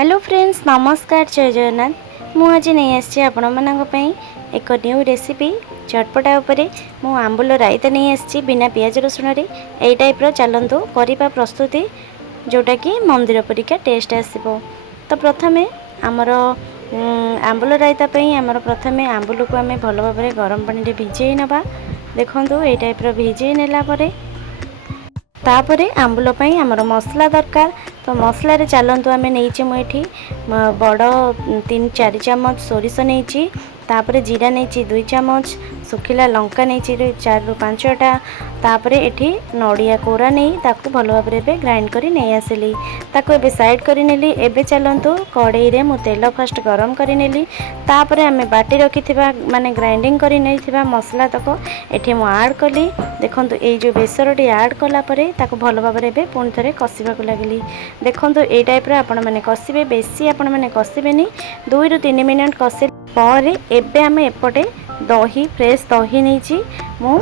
Hello friends नमस्कार जय जगन्नाथ। मु आज नहीं आसी आपण मानक पई एक न्यू रेसिपी चटपटा उपरे मु आंबुल रायता नहीं आसी बिना पियाज रसुण रे एई टाइप रो चलंतु करिबा प्रस्तुति जोटा कि मंदिर परिका टेस्ट आसीबो। तो प्रथमे आमर आंबुल रायता पई आमर प्रथमे आंबुल को आमे भलो भाबरे गरम पानी रे भिजेई नबा। देखंतु एई टाइप रो भिजेई नेला परे तापरे आंबुल पई आमर मसला दरकार। तो मसला रे चलंतु आमे नेइची मुठी बड़ 3-4 चम्मच सोरिष नेइची, तापरे जीरा नेइची 2 चम्मच, सुखिला लंका नेइची 4-5टा, तापरे एठी नडिया कोरा नहीं ताकू भलो भाबरे बे ग्राइंड करी नै आसिली। ताकू एबे साइड करी नेली। एबे चलंतु कड़ाई रे मु तेल फर्स्ट गरम करी नेली। तापरे आमे बाटी रखिथिबा माने ग्राइंडिंग करी नैथिबा मसला तक एठी मु ऐड कली। देखंतु ए जो बेसरटी ऐड कला परे ताकू भलो भाबरे बे पुणी थरे कसिबा को लागली। देखंतु ए टाइप रे आपण माने कसिबे, बेसी आपण माने कसिबेनी। 2-3 मिनिट कसे परे एबे आमे एपटे दही फ्रेश दही नैची मु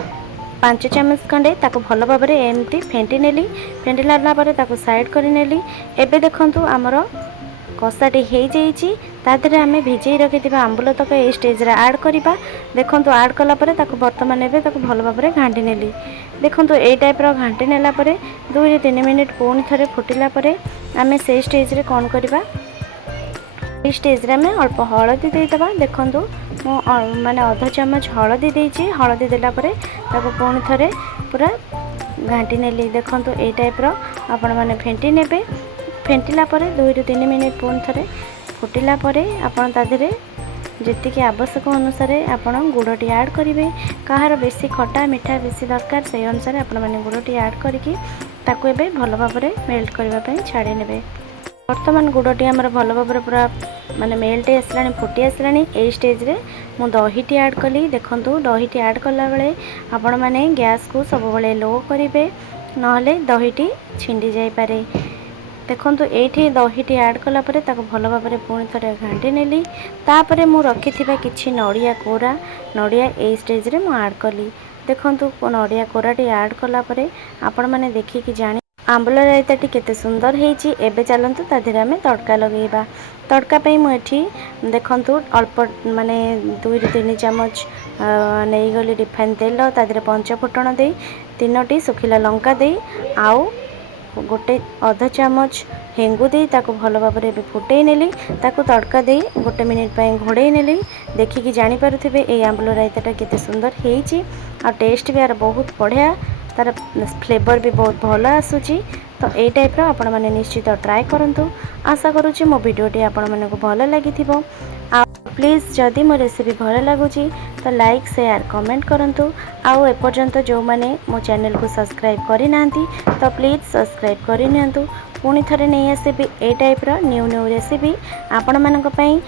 5 चम्मच खंडे ताकू भलो भाबरे एमती फेंटी नेली। फेंटी लाला परे ताकू साइड करी नेली। एबे देखंतु हमरो कसाटी हे जाईची। तादरे आमे भिजेई रखिथिबा आंबुल तक ए स्टेज रे ऐड करिबा। देखंतु ऐड कला परे ताकू वर्तमान एबे ताकू भलो भाबरे घांटी नेली। देखंतु ए टाइप रो घांटी नेला परे 2-3 मिनिट पुणी थरे फुटिला परे आमे से स्टेज रे कोन करिबा, ए स्टेज रे आमे अल्प हळदी दे दबा। देखंतु मो माने आधा चम्मच हळदी देइची। हळदी देला परे ताकू पुणी थरे पूरा घांटी नेली। देखंतु ए टाइप रो आपण माने फेंटी नेबे। फेंटिला परे 2-3 मिनिट पुणी थरे फुटिला परे आपण तादरे जेतिकी आवश्यक अनुसार आपण गुड़टी ऐड करेंगे। कहार बेसी खटा मिठा बेसी दरकार से अनुसार आपण मैंने गुड़टी ऐड करके ताकू एबे भलो भाबरे मेल्ट करबा छाड़ी नेबे। वर्तमान गुड़टी आमर भलो भाबरे पूरा माने मेल्ट आसलानी, फुटी आसलानी। ए स्टेज रे मु दहीटी ऐड कली। देखंतु दहीटी ऐड कला बेले आपण माने गैस को सब बेले लो करिवे, नहले दहीटी छिंडी जाई पारे। देखंतु एठी दहीटी ऐड कला परे ताको भलो भाबरे पुणी थरे घांटी नेली। तापरे मु रखिथिबा किछि नडिया कोरा, नडिया ए स्टेज रे मु ऐड कली। देखंतु नडिया कोराटी ऐड कला परे आपण माने देखि कि जानि आंबुल रायताटी केते सुंदर हेची। एबे चलंतु तादिरे आमे तड़का लगेइबा। तड़का पई मु एठी देखंतु अल्प माने 2-3 चम्मच नेई गली रिफाइन तेल, तादिरे पंच फुटण देई 3टी सुखिला लंका देई आउ गोटे आधा चम्मच हेंगु दे ताकू भलो भाबरे फुटई नेली। ताकू तड़का दे 1 मिनिट पई घोड़ई नेली। देखिकी जानि पारुथिबे ए आंबुल रायताटा केते सुंदर हेची आ टेस्ट भी यार बहुत बढ़िया, तार फ्लेवर भी बहुत भलो आसुची। तो ए टाइप रो आपण माने निश्चित ट्राई करंतु। आशा करूची मो वीडियोटी आपण माने को भलो लागिथिबो। आ प्लीज जदि मो रेसिपी भलो लागुची तो लाइक शेयर कमेंट करंतु। आउ एपर्यंत जो माने मो चैनल को सब्सक्राइब करि नांती तो प्लीज सब्सक्राइब करि नियंतु। पुणी थरे नहीं आसीबी ए टाइप रो न्यू रेसिपी आपण मानक पई।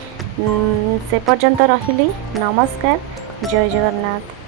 से पर्यंत रहिली। नमस्कार, जय जगन्नाथ।